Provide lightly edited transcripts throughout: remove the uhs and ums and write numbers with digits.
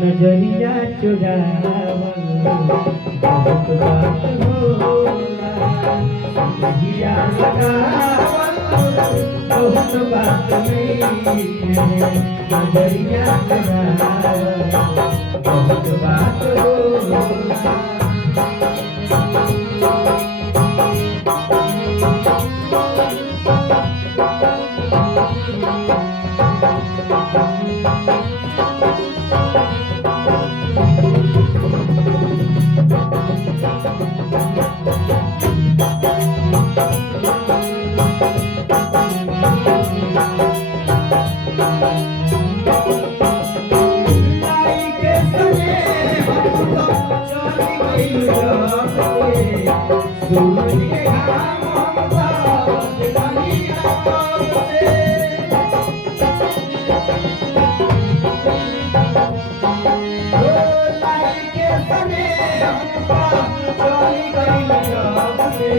नजरिया चुरावल बहुत बात होला, नजरिया लगावल बहुत बात नहीं है। नजरिया चुरावल बहुत बात होला।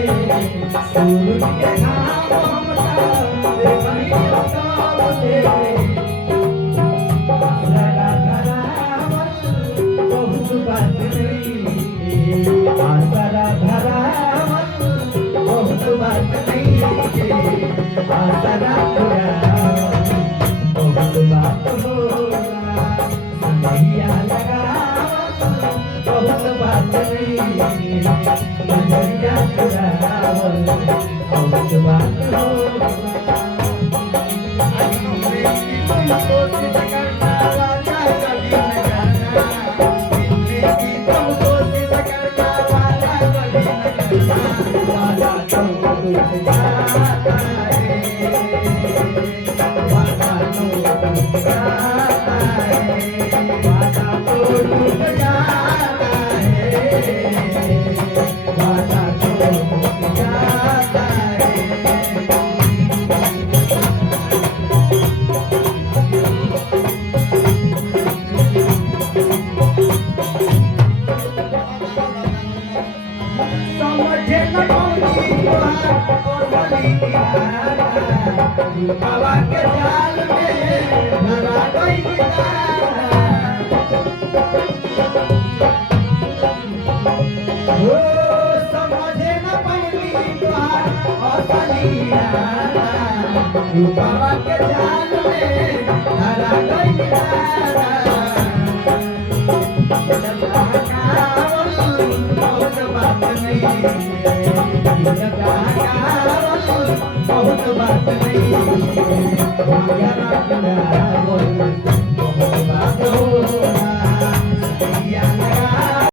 सूरज के घाम बहुत बात नहीं आसरा धरा बहुत बात नहीं आसरा बहुत बात होला, नैया लगा बहुत बात नहीं नजरिया चुरावल बहुत बात होला। बाबा के जाल में धरा गई हो समझे न पैली तुहार असलिया बाबा के जाल में धरा गई